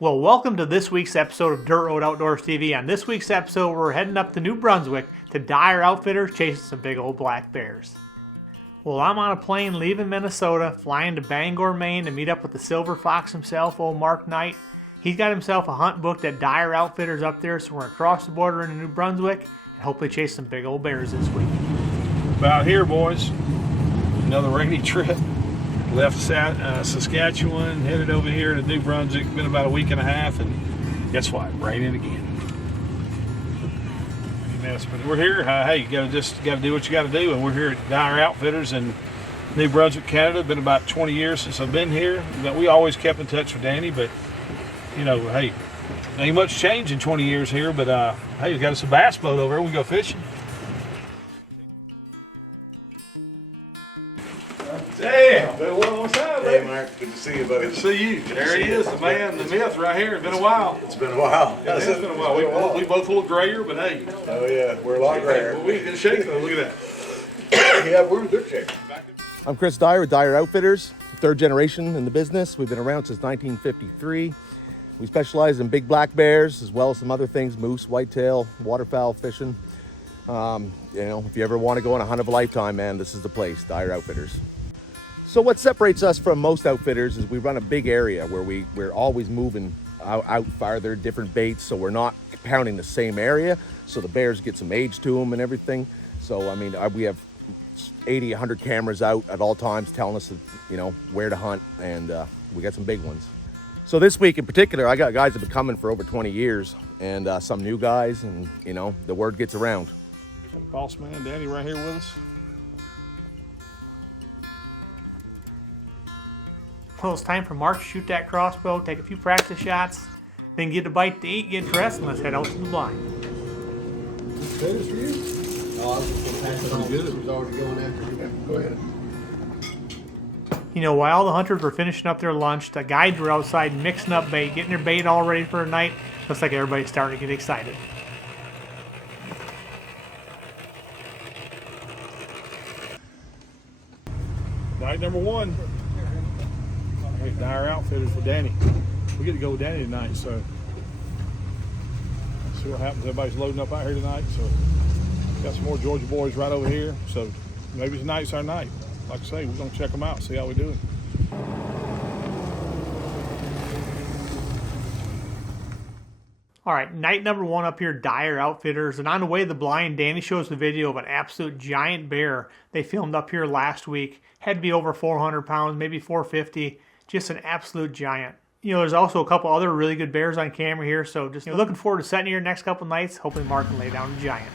Well, welcome to this week's episode of Dirt Road Outdoors TV. On this week's episode, we're heading up to New Brunswick to Dyer Outfitters chasing some big old black bears. Well, I'm on a plane leaving Minnesota, flying to Bangor, Maine to meet up with the Silver Fox himself, old Mark Knight. He's got himself a hunt booked at Dyer Outfitters up there, so we're going to cross the border into New Brunswick and hopefully chase some big old bears this week. About here, boys. Another rainy trip. Left Saskatchewan, headed over here to New Brunswick. Been about a week and a half, and guess what? Raining again. Mess, but we're here. Hey, you gotta do what you gotta do, and we're here at Dyer Outfitters in New Brunswick, Canada. Been about 20 years since I've been here. We always kept in touch with Danny, but you know, hey, ain't much change in 20 years here. But hey, we got us a bass boat over there. We go fishing. Damn, been a long time, Hey, Mark, good to see you, buddy. Good to see you. There he is, the man, the myth right here. It's been a while. It's been a while. It has been a while. We both a little grayer, but hey. Oh, yeah, we're a lot grayer. Well, we in shape though, look at that. Yeah, we're in good shape. I'm Chris Dyer with Dyer Outfitters, third generation in the business. We've been around since 1953. We specialize in big black bears as well as some other things, moose, whitetail, waterfowl fishing. You know, if you ever want to go on a hunt of a lifetime, man, this is the place, Dyer Outfitters. So what separates us from most outfitters is we run a big area where we're always moving out farther, different baits, so we're not pounding the same area, so the bears get some age to them and everything. So, I mean, we have 80, 100 cameras out at all times telling us, you know, where to hunt, and we got some big ones. So this week in particular, I got guys that have been coming for over 20 years, and some new guys, and, you know, the word gets around. Boss man, Danny right here with us. Well, it's time for Mark to shoot that crossbow, take a few practice shots, then get a bite to eat, get dressed, and let's head out to the blind. Bears for you? No, I was just going to pass it on. Good. It was already going after you. Go ahead. You know, while all the hunters were finishing up their lunch, the guides were outside mixing up bait, getting their bait all ready for the night. Looks like everybody's starting to get excited. Night number one. Hey, Dyer Outfitters with Danny. We get to go with Danny tonight, so let's see what happens. Everybody's loading up out here tonight, so got some more Georgia boys right over here. So maybe tonight's our night. Like I say, we're gonna check them out, see how we're doing. All right, night number one up here, Dyer Outfitters. And on the way to the blind, Danny shows the video of an absolute giant bear they filmed up here last week. Had to be over 400 pounds, maybe 450. Just an absolute giant. You know, there's also a couple other really good bears on camera here. So just looking forward to setting here next couple nights. Hopefully Mark can lay down a giant.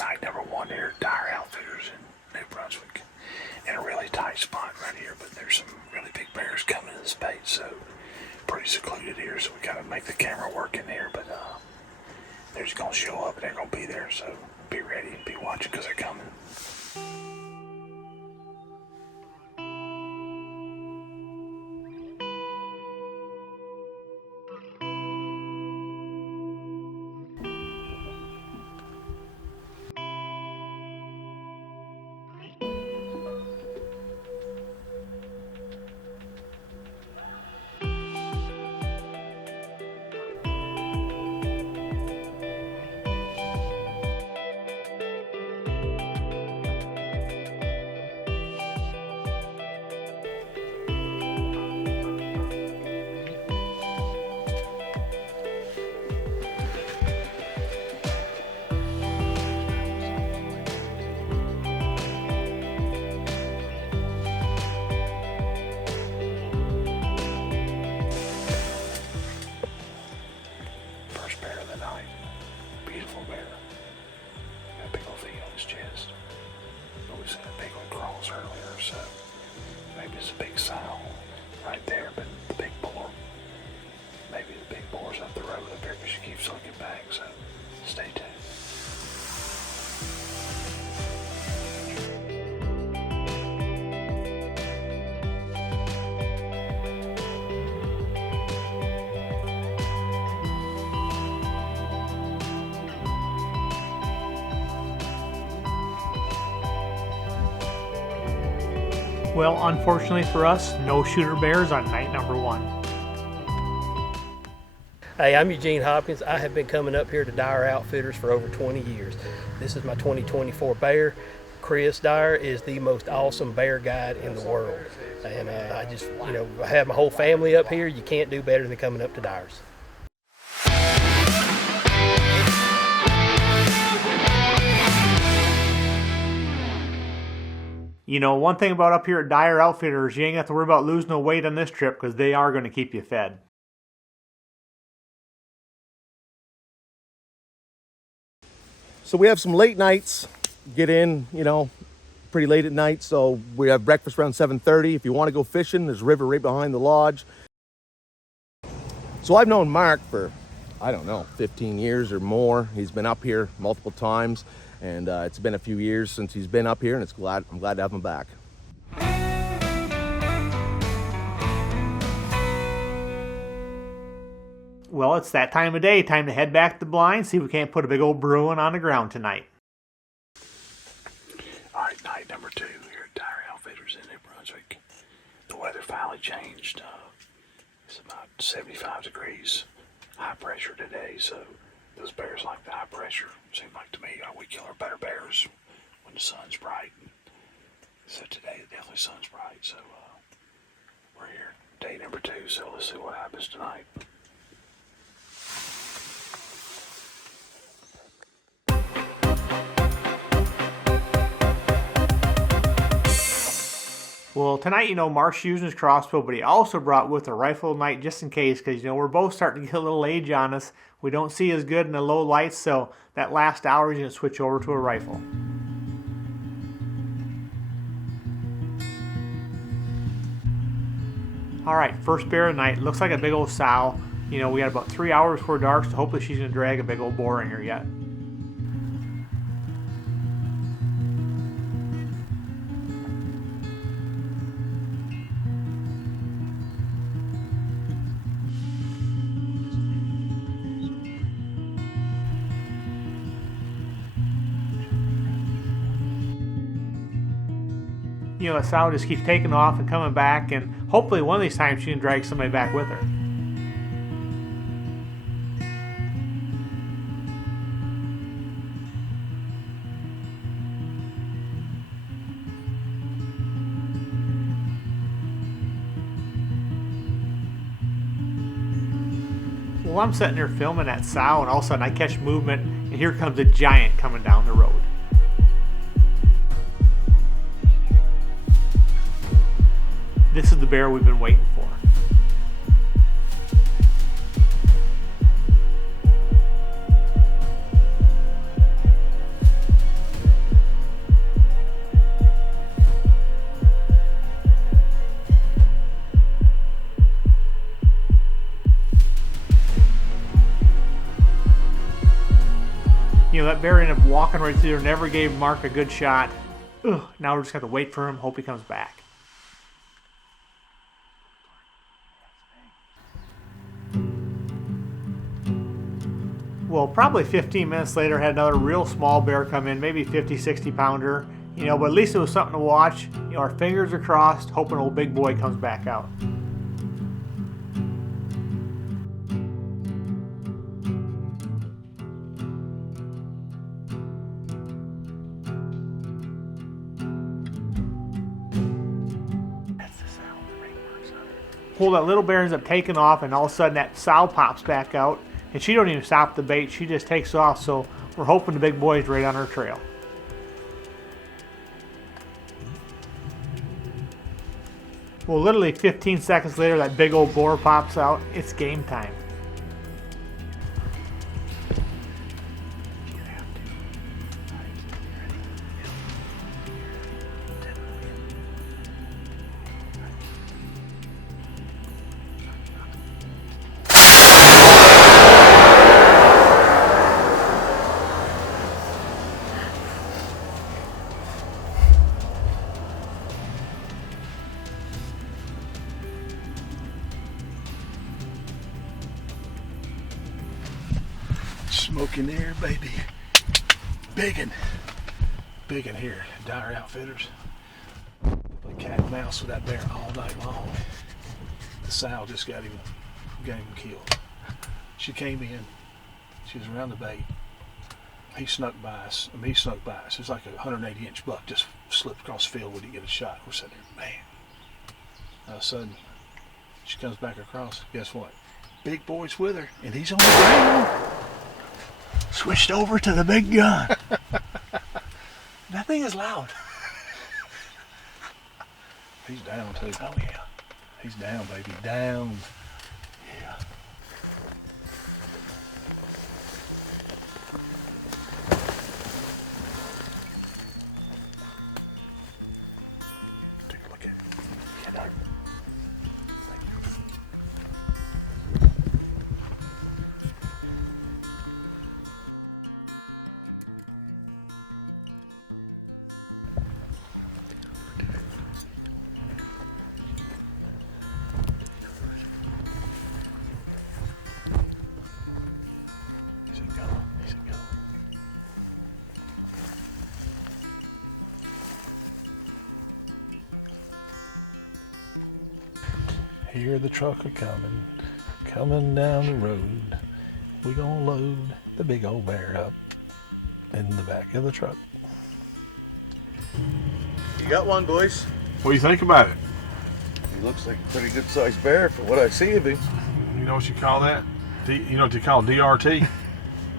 Night number one here at Dyer Outfitters in New Brunswick. In a really tight spot right here, but there's some really big bears coming in this bait, so pretty secluded here, so we gotta make the camera work in here, but they're just gonna show up and they're gonna be there, so be ready and be watching because they're coming. Well, unfortunately for us, no shooter bears on night number 1. Hey, I'm Eugene Hopkins. I have been coming up here to Dyer Outfitters for over 20 years. This is my 2024 bear. Chris Dyer is the most awesome bear guide in the world. And I just, I have my whole family up here. You can't do better than coming up to Dyer's. You know, one thing about up here at Dyer Outfitters, you ain't got to worry about losing no weight on this trip because they are going to keep you fed. So we have some late nights, get in, pretty late at night. So we have breakfast around 7:30. If you want to go fishing, there's a river right behind the lodge. So I've known Mark for, 15 years or more. He's been up here multiple times, and it's been a few years since he's been up here, and I'm glad to have him back. Well, it's that time of day. Time to head back to the blind, see if we can't put a big old bruin on the ground tonight. All right, night number 2 here at Dyer Outfitters in New Brunswick. The weather finally changed. It's about 75 degrees, high pressure today, so those bears like the high pressure. Seems like to me we kill our better bears when the sun's bright. So today, definitely sun's bright, so we're here, day number 2, so let's see what happens tonight. Well, tonight, Mark's using his crossbow, but he also brought with a rifle tonight just in case, because, we're both starting to get a little age on us. We don't see as good in the low lights, so that last hour he's going to switch over to a rifle. All right, first bear of the night. Looks like a big old sow. We got about 3 hours before dark, so hopefully she's going to drag a big old boar in here yet. The sow just keeps taking off and coming back, and hopefully one of these times she can drag somebody back with her. Well, I'm sitting there filming that sow, and all of a sudden I catch movement, and here comes a giant coming down the road. This is the bear we've been waiting for. That bear ended up walking right through there, never gave Mark a good shot. Ugh, now we're just going to wait for him, hope he comes back. Well, probably 15 minutes later, had another real small bear come in, maybe 50, 60 pounder. But at least it was something to watch. Our fingers are crossed, hoping old big boy comes back out. Well, that little bear ends up taking off, and all of a sudden that sow pops back out. And she don't even stop the bait. She just takes off, so we're hoping the big boy's right on her trail. Well, literally 15 seconds later, that big old boar pops out. It's game time. Smoke in there, baby. Big in here, Dyer Outfitters. The cat mouse with that bear all night long. The sow just got him killed. She came in. She was around the bait. He snuck by us. It's like a 180-inch buck just slipped across the field when he get a shot. We're sitting there, man. All of a sudden, she comes back across. Guess what? Big boy's with her, and he's on the ground. Switched over to the big gun. That thing is loud. He's down too. Oh yeah. He's down, baby. Down. Yeah. Take a look at it. Yeah, no. Hear the truck coming down the road. We gonna load the big old bear up in the back of the truck. You got one, boys. What do you think about it? He looks like a pretty good sized bear for what I see of him. You know what you call that? You know what you call DRT?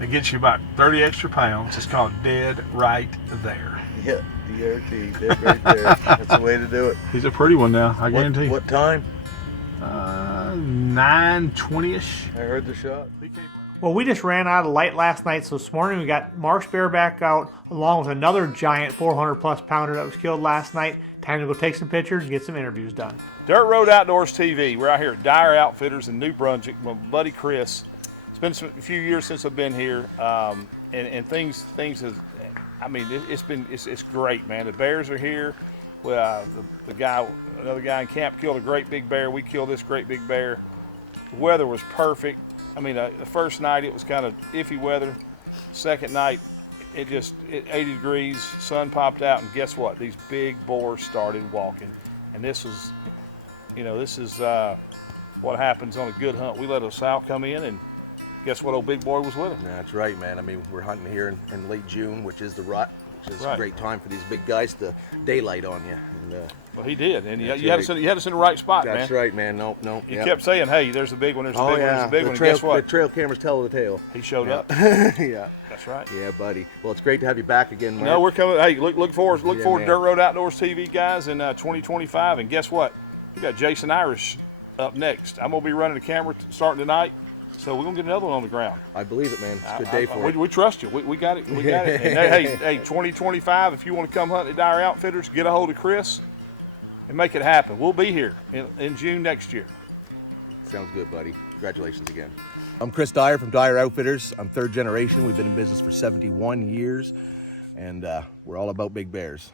It gets you about 30 extra pounds. It's called dead right there. Yeah, DRT, dead right there. That's the way to do it. He's a pretty one now, I guarantee. What time? 9:20ish. I heard the shot. Well, we just ran out of light last night, so this morning we got marsh bear back out along with another giant 400-plus pounder that was killed last night. Time to go take some pictures and get some interviews done. Dirt Road Outdoors TV. We're out here at Dyer Outfitters in New Brunswick. My buddy Chris. It's been a few years since I've been here, and things has. I mean, it's great, man. The bears are here. Well, another guy in camp killed a great big bear. We killed this great big bear. The weather was perfect. I mean, the first night it was kind of iffy weather. Second night, it 80 degrees, sun popped out, and guess what? These big boars started walking. And this is what happens on a good hunt. We let a sow come in, and guess what? Old big boy was with him. That's right, man. I mean, we're hunting here in late June, which is the rut, which is Right. a great time for these big guys to daylight on you. And, Well, he did, and you That's had us in the right spot, man. that's right, man. Nope. You Yep. kept saying, "Hey, there's a big one. There's a Oh big one. yeah, There's a big the one." trail, And guess what? the trail cameras tell the tale. He showed Yep. up. Yeah, That's right. yeah, buddy. Well, it's great to have you back again, Mark. No, we're coming. Hey, look forward Yeah, to man. Dirt Road Outdoors TV, guys, in 2025. And guess what? We got Jason Irish up next. I'm gonna be running the camera starting tonight, so we're gonna get another one on the ground. I believe it, man. It's a good day for it. We trust you. We got it. We got it. And hey, 2025. If you want to come hunt at Dyer Outfitters, get a hold of Chris and make it happen. We'll be here in June next year. Sounds good, buddy. Congratulations again. I'm Chris Dyer from Dyer Outfitters. I'm third generation. We've been in business for 71 years, and we're all about big bears.